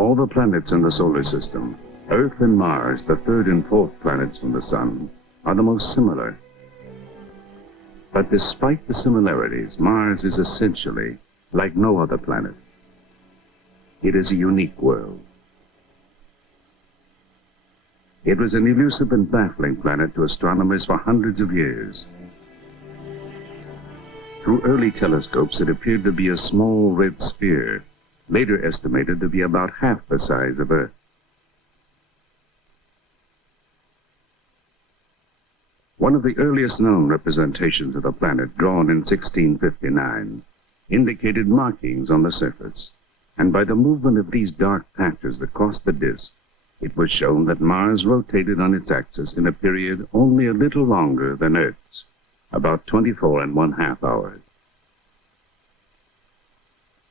all the planets in the solar system, Earth and Mars, the third and fourth planets from the Sun, are the most similar. But despite the similarities, Mars is essentially like no other planet. It is a unique world. It was an elusive and baffling planet to astronomers for hundreds of years. Through early telescopes, it appeared to be a small red sphere, later estimated to be about half the size of Earth. One of the earliest known representations of the planet, drawn in 1659, indicated markings on the surface, and by the movement of these dark patches across the disk, it was shown that Mars rotated on its axis in a period only a little longer than Earth's, about 24½ hours.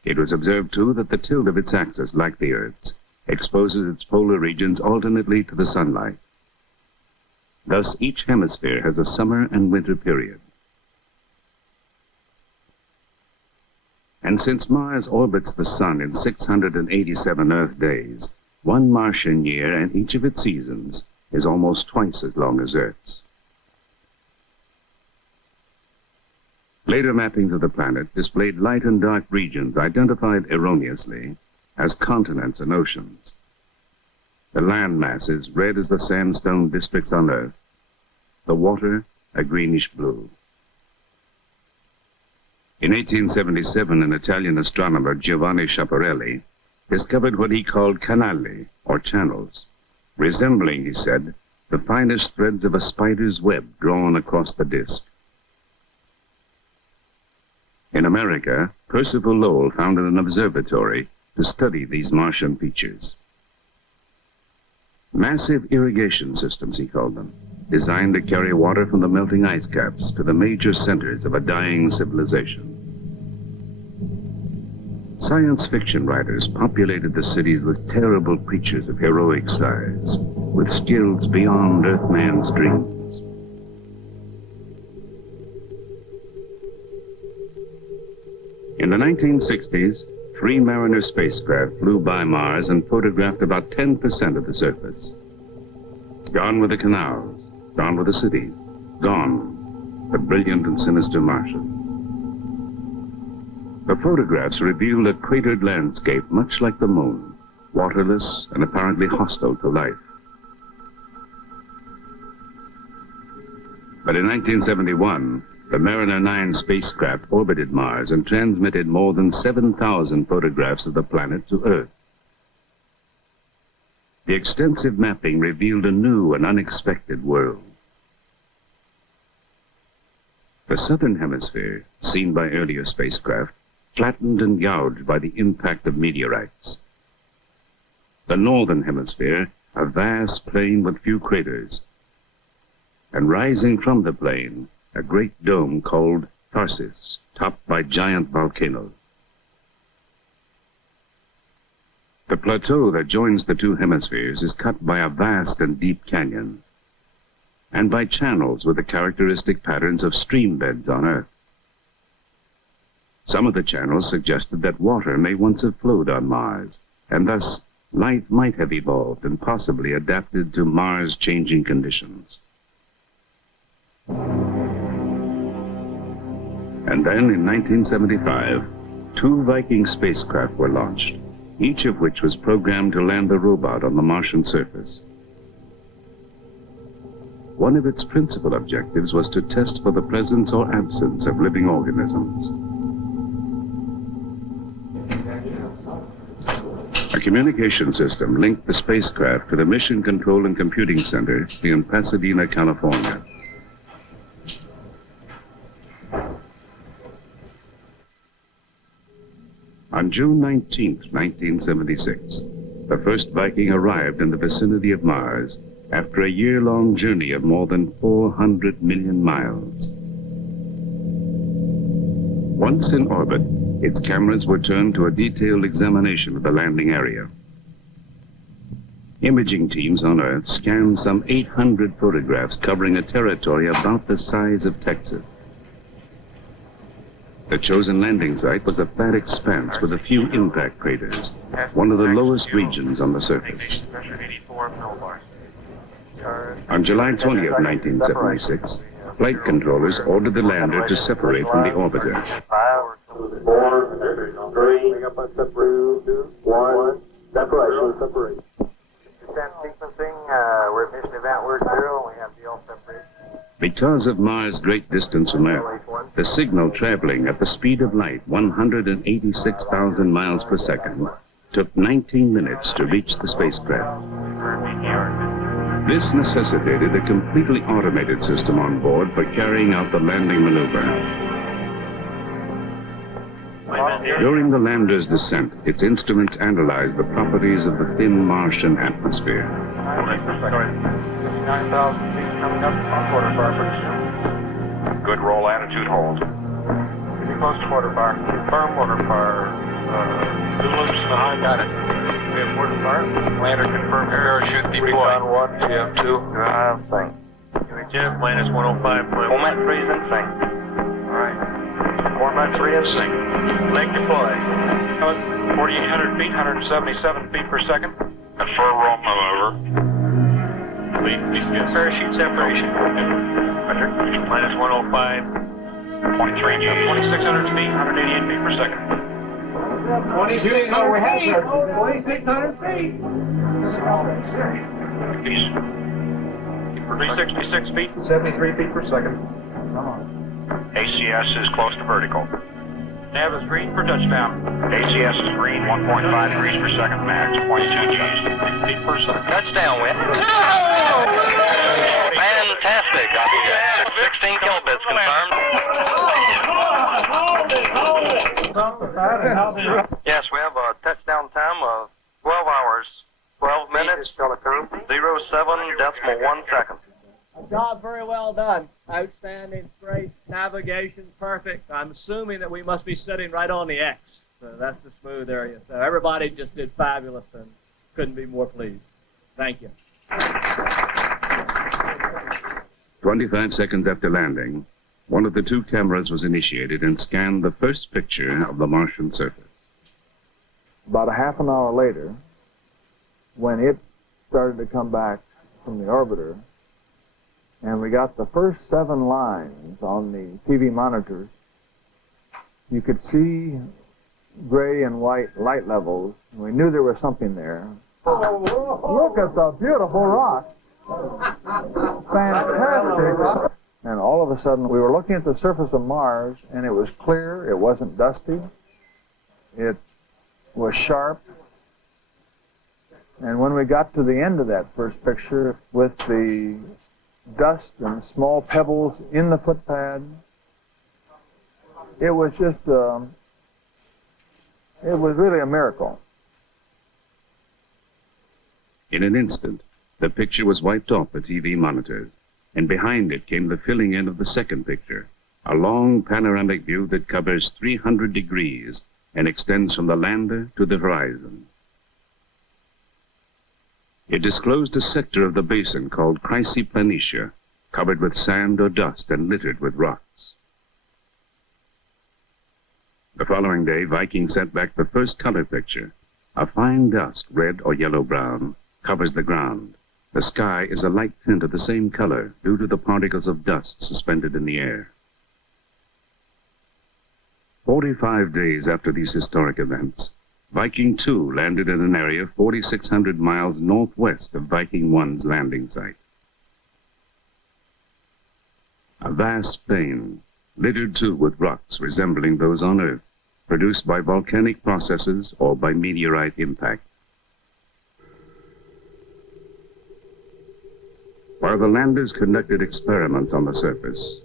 It was observed, too, that the tilt of its axis, like the Earth's, exposes its polar regions alternately to the sunlight. Thus, each hemisphere has a summer and winter period. And since Mars orbits the Sun in 687 Earth days, one Martian year and each of its seasons is almost twice as long as Earth's. Later mappings of the planet displayed light and dark regions identified erroneously as continents and oceans. The land masses red as the sandstone districts on Earth, the water a greenish blue. In 1877, an Italian astronomer, Giovanni Schiaparelli, discovered what he called canali, or channels, resembling, he said, the finest threads of a spider's web drawn across the disk. In America, Percival Lowell founded an observatory to study these Martian features. Massive irrigation systems, he called them, designed to carry water from the melting ice caps to the major centers of a dying civilization. Science fiction writers populated the cities with terrible creatures of heroic size, with skills beyond Earthman's dreams. In the 1960s, 3 Mariner spacecraft flew by Mars and photographed about 10% of the surface. Gone were the canals, gone were the cities, gone the brilliant and sinister Martians. The photographs revealed a cratered landscape much like the moon, waterless and apparently hostile to life. But in 1971, the Mariner 9 spacecraft orbited Mars and transmitted more than 7,000 photographs of the planet to Earth. The extensive mapping revealed a new and unexpected world. The southern hemisphere, seen by earlier spacecraft, flattened and gouged by the impact of meteorites. The northern hemisphere, a vast plain with few craters, and rising from the plain, a great dome called Tharsis, topped by giant volcanoes. The plateau that joins the two hemispheres is cut by a vast and deep canyon, and by channels with the characteristic patterns of stream beds on Earth. Some of the channels suggested that water may once have flowed on Mars, and thus life might have evolved and possibly adapted to Mars' changing conditions. And then, in 1975, 2 Viking spacecraft were launched, each of which was programmed to land a robot on the Martian surface. One of its principal objectives was to test for the presence or absence of living organisms. A communication system linked the spacecraft to the Mission Control and Computing Center in Pasadena, California. On June 19, 1976, the first Viking arrived in the vicinity of Mars after a year-long journey of more than 400 million miles. Once in orbit, its cameras were turned to a detailed examination of the landing area. Imaging teams on Earth scanned some 800 photographs covering a territory about the size of Texas. The chosen landing site was a flat expanse with a few impact craters, one of the lowest regions on the surface. On July 20th, 1976, flight controllers ordered the lander to separate from the orbiter. 5, 4, 3, 2, 1, separation. Descent sequencing, we're at mission event word 0, and we have DL separation. Because of Mars' great distance from Earth, the signal traveling at the speed of light, 186,000 miles per second, took 19 minutes to reach the spacecraft. This necessitated a completely automated system on board for carrying out the landing maneuver. During the lander's descent, its instruments analyzed the properties of the thin Martian atmosphere. 9,000 feet coming up on quarter bar pretty soon. Good roll attitude hold. Getting close to quarter bar. Confirm quarter bar. Zulus, got it. We have quarter bar. Lander confirmed parachute deploy. Recon 1, TM2. Sync. UHF minus 105. Format 3 is in sync. Alright. Format 3 in sync. Leg deploy. 4,800 feet, 177 feet per second. Confirm roll maneuver. Parachute separation. Roger. Minus 105. 23 G's. 2,600 feet, 188 feet per second. 2,600 feet. 2,600 feet. Peace. 366 feet, 73 feet per second. ACS is close to vertical. Nav is green for touchdown. ACS is green, 1.5 degrees per second max, 0.2 G's. Feet per second. Touchdown, Win. Fantastic. 16 kilobits confirmed. Yes, we have a touchdown time of 12 hours, 12 minutes, 07.1 seconds. A job very well done. Outstanding, great, navigation perfect. I'm assuming that we must be sitting right on the X. So that's the smooth area. So everybody just did fabulous and couldn't be more pleased. Thank you. 25 seconds after landing, one of the two cameras was initiated and scanned the first picture of the Martian surface. About a half an hour later, when it started to come back from the orbiter, and we got the first 7 lines on the TV monitors, you could see gray and white light levels. We knew there was something there. Look at the beautiful rock. Fantastic. And all of a sudden, we were looking at the surface of Mars, and it was clear, it wasn't dusty, it was sharp. And when we got to the end of that first picture, with the dust and small pebbles in the footpad, it was just, it was really a miracle. In an instant, the picture was wiped off the TV monitors, and behind it came the filling in of the second picture, a long panoramic view that covers 300 degrees and extends from the lander to the horizon. It disclosed a sector of the basin called Chrysoplanitia, covered with sand or dust and littered with rocks. The following day, Viking sent back the first color picture. A fine dust, red or yellow-brown, covers the ground. The sky is a light tint of the same color due to the particles of dust suspended in the air. 45 days after these historic events, Viking 2 landed in an area 4,600 miles northwest of Viking 1's landing site. A vast plain, littered too with rocks resembling those on Earth, produced by volcanic processes or by meteorite impact. While the landers conducted experiments on the surface,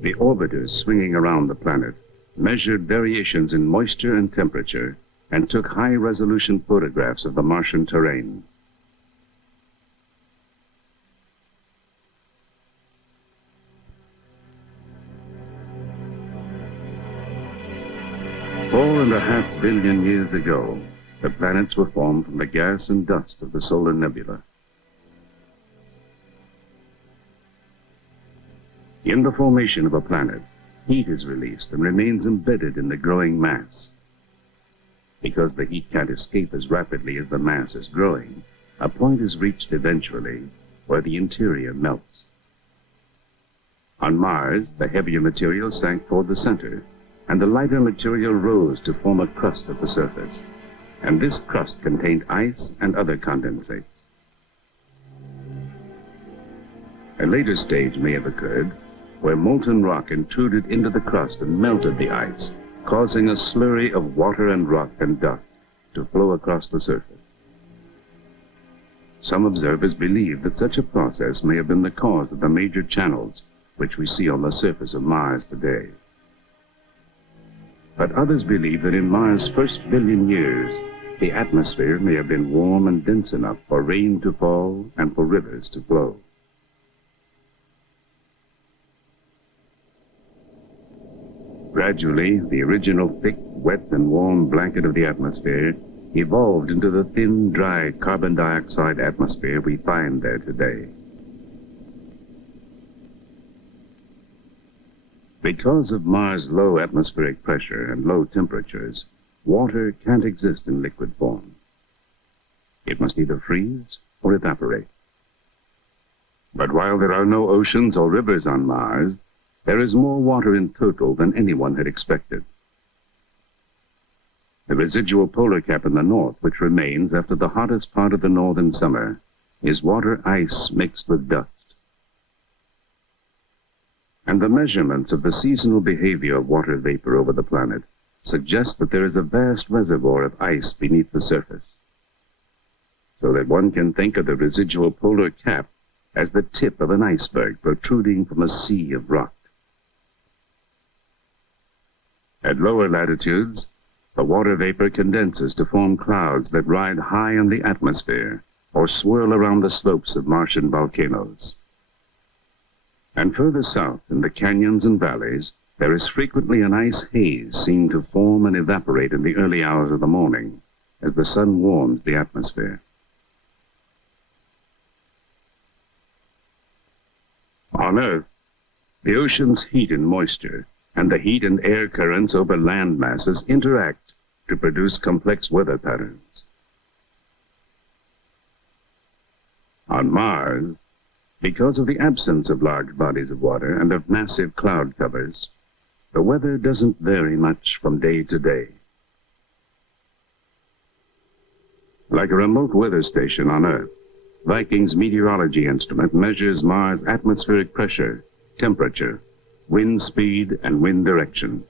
the orbiters swinging around the planet measured variations in moisture and temperature and took high-resolution photographs of the Martian terrain. Four and a half billion years ago, the planets were formed from the gas and dust of the solar nebula. In the formation of a planet, heat is released and remains embedded in the growing mass. Because the heat can't escape as rapidly as the mass is growing, a point is reached eventually where the interior melts. On Mars, the heavier material sank toward the center, and the lighter material rose to form a crust at the surface. And this crust contained ice and other condensates. A later stage may have occurred where molten rock intruded into the crust and melted the ice, causing a slurry of water and rock and dust to flow across the surface. Some observers believe that such a process may have been the cause of the major channels which we see on the surface of Mars today. But others believe that in Mars' first billion years, the atmosphere may have been warm and dense enough for rain to fall and for rivers to flow. Gradually, the original thick, wet, and warm blanket of the atmosphere evolved into the thin, dry carbon dioxide atmosphere we find there today. Because of Mars' low atmospheric pressure and low temperatures, water can't exist in liquid form. It must either freeze or evaporate. But while there are no oceans or rivers on Mars, there is more water in total than anyone had expected. The residual polar cap in the north, which remains after the hottest part of the northern summer, is water ice mixed with dust. And the measurements of the seasonal behavior of water vapor over the planet suggest that there is a vast reservoir of ice beneath the surface, so that one can think of the residual polar cap as the tip of an iceberg protruding from a sea of rock. At lower latitudes, the water vapor condenses to form clouds that ride high in the atmosphere or swirl around the slopes of Martian volcanoes. And further south, in the canyons and valleys, there is frequently an ice haze seen to form and evaporate in the early hours of the morning as the sun warms the atmosphere. On Earth, the ocean's heat and moisture and the heat and air currents over land masses interact to produce complex weather patterns. On Mars, because of the absence of large bodies of water and of massive cloud covers, the weather doesn't vary much from day to day. Like a remote weather station on Earth, Viking's meteorology instrument measures Mars' atmospheric pressure, temperature, wind speed, and wind direction.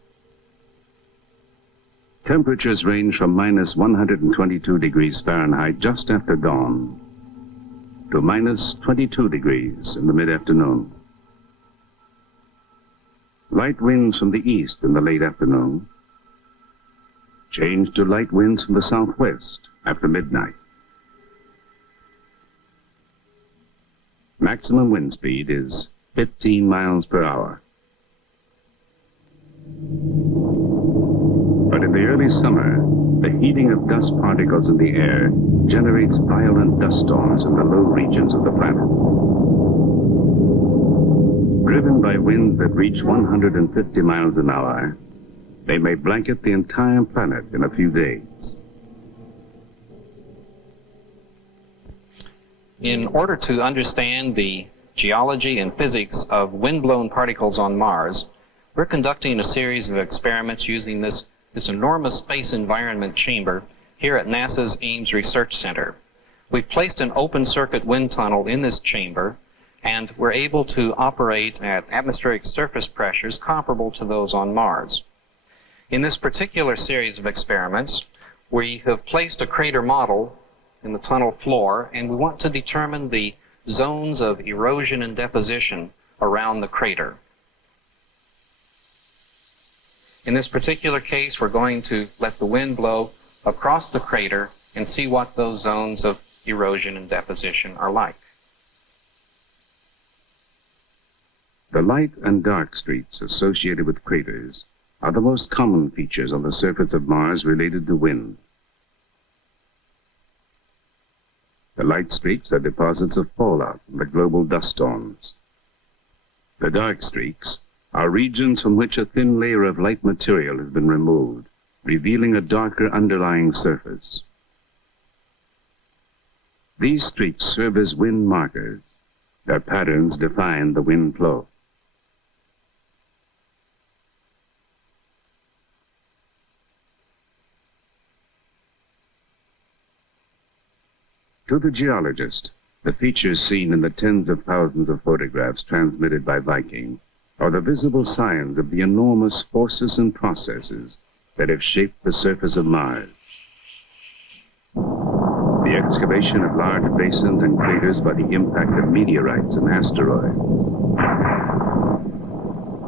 Temperatures range from minus 122 degrees Fahrenheit just after dawn to minus 22 degrees in the mid-afternoon. Light winds from the east in the late afternoon change to light winds from the southwest after midnight. Maximum wind speed is 15 miles per hour. But in the early summer, the heating of dust particles in the air generates violent dust storms in the low regions of the planet. Driven by winds that reach 150 miles an hour, they may blanket the entire planet in a few days. In order to understand the geology and physics of wind-blown particles on Mars, we're conducting a series of experiments using this enormous space environment chamber here at NASA's Ames Research Center. We've placed an open-circuit wind tunnel in this chamber, and we're able to operate at atmospheric surface pressures comparable to those on Mars. In this particular series of experiments, we have placed a crater model in the tunnel floor, and we want to determine the zones of erosion and deposition around the crater. In this particular case, we're going to let the wind blow across the crater and see what those zones of erosion and deposition are like. The light and dark streaks associated with craters are the most common features on the surface of Mars related to wind. The light streaks are deposits of fallout from the global dust storms. The dark streaks are regions from which a thin layer of light material has been removed, revealing a darker underlying surface. These streaks serve as wind markers. Their patterns define the wind flow. To the geologist, the features seen in the tens of thousands of photographs transmitted by Viking are the visible signs of the enormous forces and processes that have shaped the surface of Mars. The excavation of large basins and craters by the impact of meteorites and asteroids.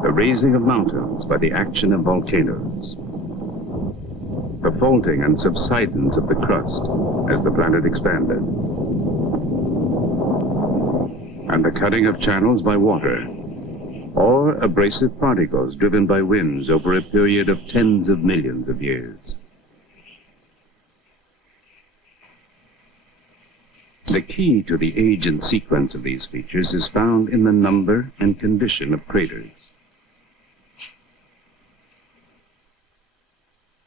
The raising of mountains by the action of volcanoes. The folding and subsidence of the crust as the planet expanded. And the cutting of channels by water, or abrasive particles driven by winds over a period of tens of millions of years. The key to the age and sequence of these features is found in the number and condition of craters.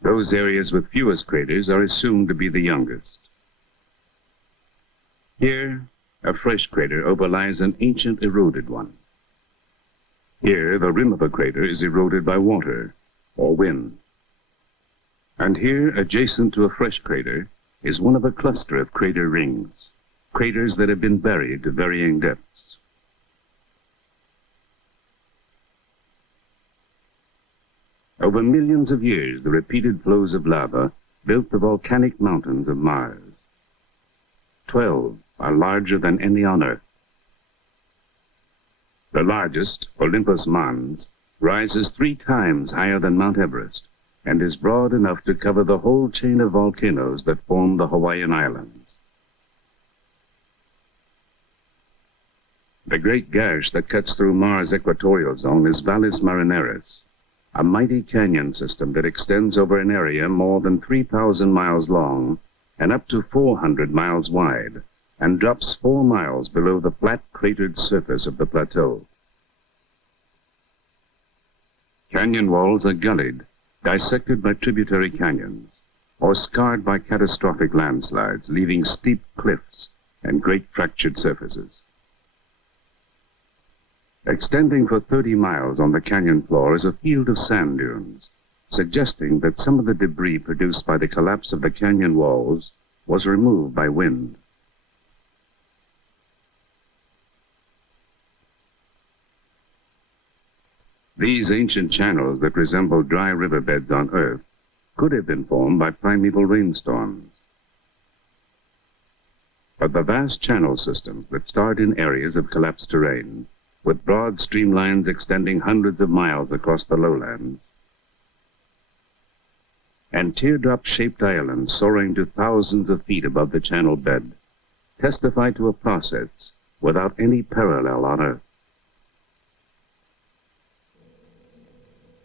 Those areas with fewest craters are assumed to be the youngest. Here, a fresh crater overlies an ancient eroded one. Here, the rim of a crater is eroded by water or wind. And here, adjacent to a fresh crater, is one of a cluster of crater rings, craters that have been buried to varying depths. Over millions of years, the repeated flows of lava built the volcanic mountains of Mars. 12 are larger than any on Earth. The largest, Olympus Mons, rises 3 times higher than Mount Everest and is broad enough to cover the whole chain of volcanoes that form the Hawaiian Islands. The great gash that cuts through Mars' equatorial zone is Valles Marineris, a mighty canyon system that extends over an area more than 3,000 miles long and up to 400 miles wide, and drops 4 miles below the flat cratered surface of the plateau. Canyon walls are gullied, dissected by tributary canyons, or scarred by catastrophic landslides, leaving steep cliffs and great fractured surfaces. Extending for 30 miles on the canyon floor is a field of sand dunes, suggesting that some of the debris produced by the collapse of the canyon walls was removed by wind. These ancient channels that resemble dry riverbeds on Earth could have been formed by primeval rainstorms. But the vast channel systems that start in areas of collapsed terrain, with broad streamlines extending hundreds of miles across the lowlands, and teardrop-shaped islands soaring to thousands of feet above the channel bed, testify to a process without any parallel on Earth.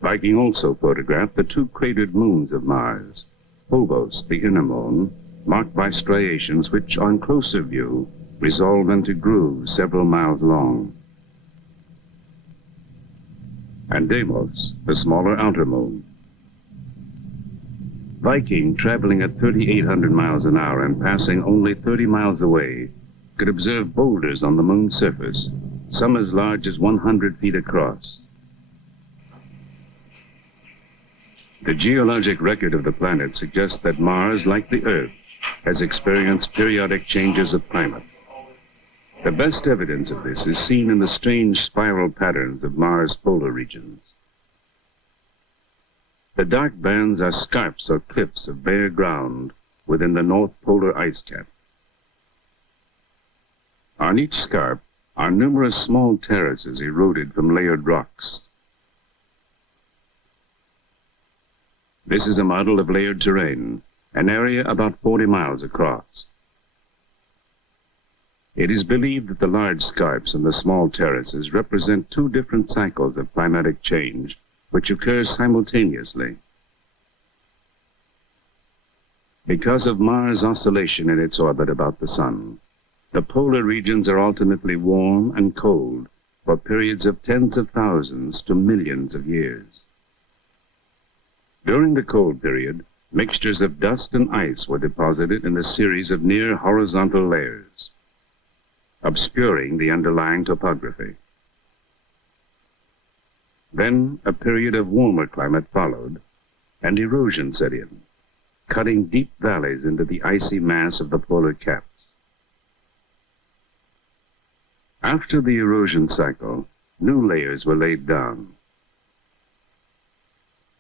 Viking also photographed the 2 cratered moons of Mars, Phobos, the inner moon, marked by striations which, on closer view, resolve into grooves several miles long, and Deimos, the smaller outer moon. Viking, traveling at 3,800 miles an hour and passing only 30 miles away, could observe boulders on the moon's surface, some as large as 100 feet across. The geologic record of the planet suggests that Mars, like the Earth, has experienced periodic changes of climate. The best evidence of this is seen in the strange spiral patterns of Mars' polar regions. The dark bands are scarps or cliffs of bare ground within the North Polar ice cap. On each scarp are numerous small terraces eroded from layered rocks. This is a model of layered terrain, an area about 40 miles across. It is believed that the large scarps and the small terraces represent 2 different cycles of climatic change which occur simultaneously. Because of Mars' oscillation in its orbit about the Sun, the polar regions are alternately warm and cold, for periods of tens of thousands to millions of years. During the cold period, mixtures of dust and ice were deposited in a series of near horizontal layers, obscuring the underlying topography. Then a period of warmer climate followed, and erosion set in, cutting deep valleys into the icy mass of the polar caps. After the erosion cycle, new layers were laid down,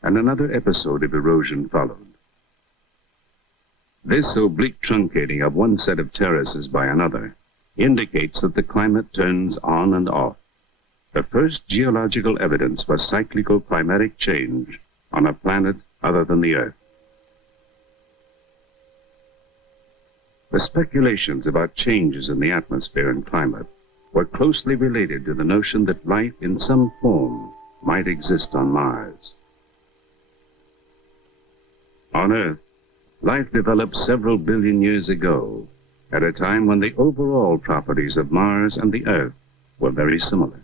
and another episode of erosion followed. This oblique truncating of one set of terraces by another indicates that the climate turns on and off, the first geological evidence for cyclical climatic change on a planet other than the Earth. The speculations about changes in the atmosphere and climate were closely related to the notion that life in some form might exist on Mars. On Earth, life developed several billion years ago, at a time when the overall properties of Mars and the Earth were very similar.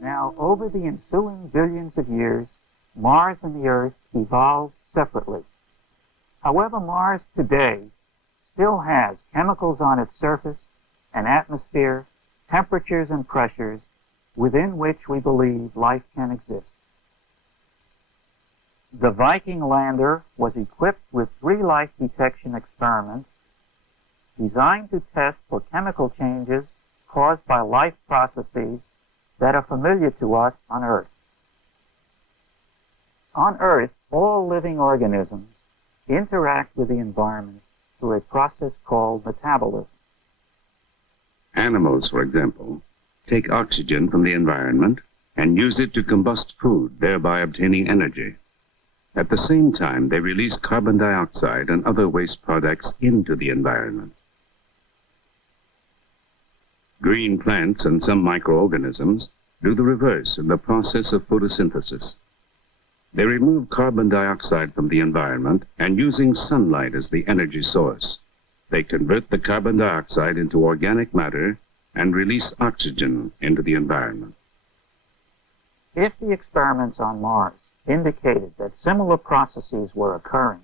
Now, over the ensuing billions of years, Mars and the Earth evolved separately. However, Mars today still has chemicals on its surface, an atmosphere, temperatures and pressures within which we believe life can exist. The Viking lander was equipped with 3 life detection experiments designed to test for chemical changes caused by life processes that are familiar to us on Earth. On Earth, all living organisms interact with the environment through a process called metabolism. Animals, for example, take oxygen from the environment and use it to combust food, thereby obtaining energy. At the same time, they release carbon dioxide and other waste products into the environment. Green plants and some microorganisms do the reverse in the process of photosynthesis. They remove carbon dioxide from the environment, and using sunlight as the energy source, they convert the carbon dioxide into organic matter and release oxygen into the environment. If the experiments on Mars indicated that similar processes were occurring,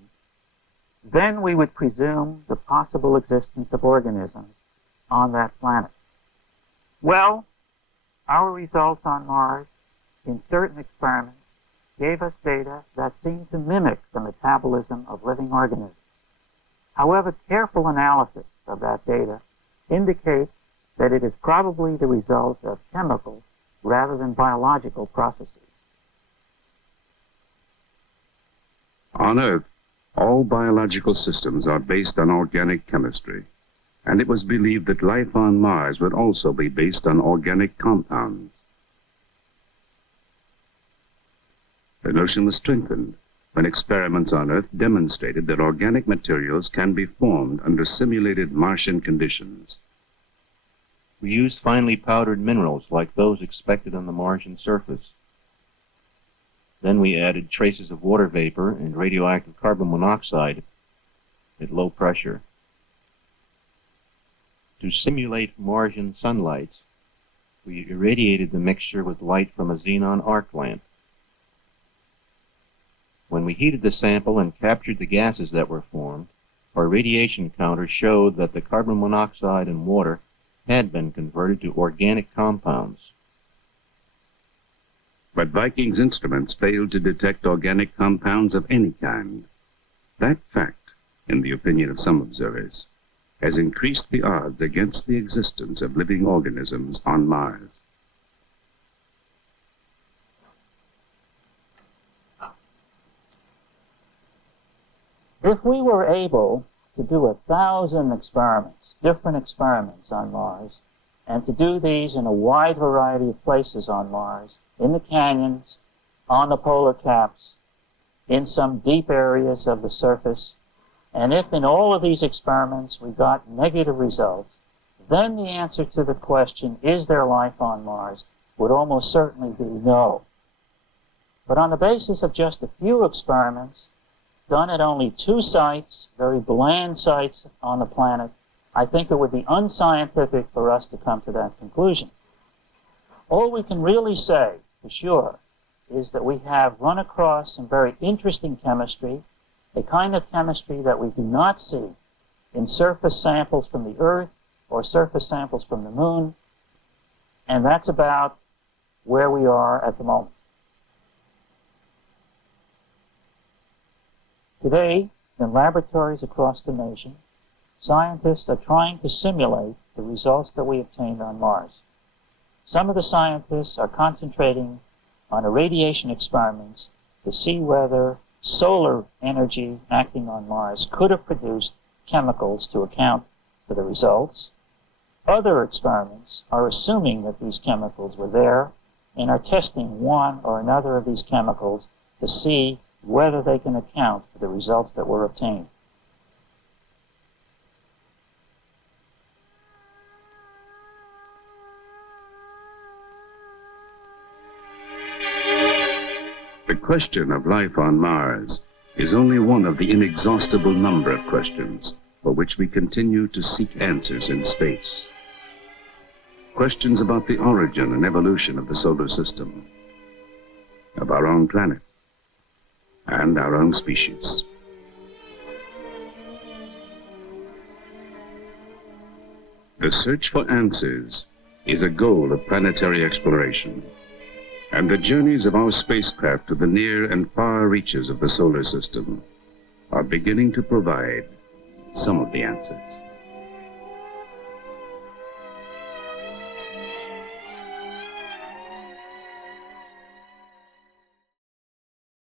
then we would presume the possible existence of organisms on that planet. Well, our results on Mars in certain experiments gave us data that seemed to mimic the metabolism of living organisms. However, careful analysis of that data indicates that it is probably the result of chemical rather than biological processes. On Earth, all biological systems are based on organic chemistry, and it was believed that life on Mars would also be based on organic compounds. The notion was strengthened when experiments on Earth demonstrated that organic materials can be formed under simulated Martian conditions. We used finely powdered minerals like those expected on the Martian surface. Then we added traces of water vapor and radioactive carbon monoxide at low pressure. To simulate Martian sunlight, we irradiated the mixture with light from a xenon arc lamp. When we heated the sample and captured the gases that were formed, our radiation counter showed that the carbon monoxide and water had been converted to organic compounds. But Viking's instruments failed to detect organic compounds of any kind. That fact, in the opinion of some observers, has increased the odds against the existence of living organisms on Mars. If we were able to do 1,000 experiments, different experiments on Mars, and to do these in a wide variety of places on Mars, in the canyons, on the polar caps, in some deep areas of the surface, and if in all of these experiments we got negative results, then the answer to the question, is there life on Mars, would almost certainly be no. But on the basis of just a few experiments, done at only 2 sites, very bland sites on the planet, I think it would be unscientific for us to come to that conclusion. All we can really say for sure is that we have run across some very interesting chemistry, a kind of chemistry that we do not see in surface samples from the Earth or surface samples from the Moon, and that's about where we are at the moment. Today, in laboratories across the nation, scientists are trying to simulate the results that we obtained on Mars. Some of the scientists are concentrating on irradiation experiments to see whether solar energy acting on Mars could have produced chemicals to account for the results. Other experiments are assuming that these chemicals were there and are testing one or another of these chemicals to see whether they can account for the results that were obtained. The question of life on Mars is only one of the inexhaustible number of questions for which we continue to seek answers in space. Questions about the origin and evolution of the solar system, of our own planet, and our own species. The search for answers is a goal of planetary exploration, and the journeys of our spacecraft to the near and far reaches of the solar system are beginning to provide some of the answers.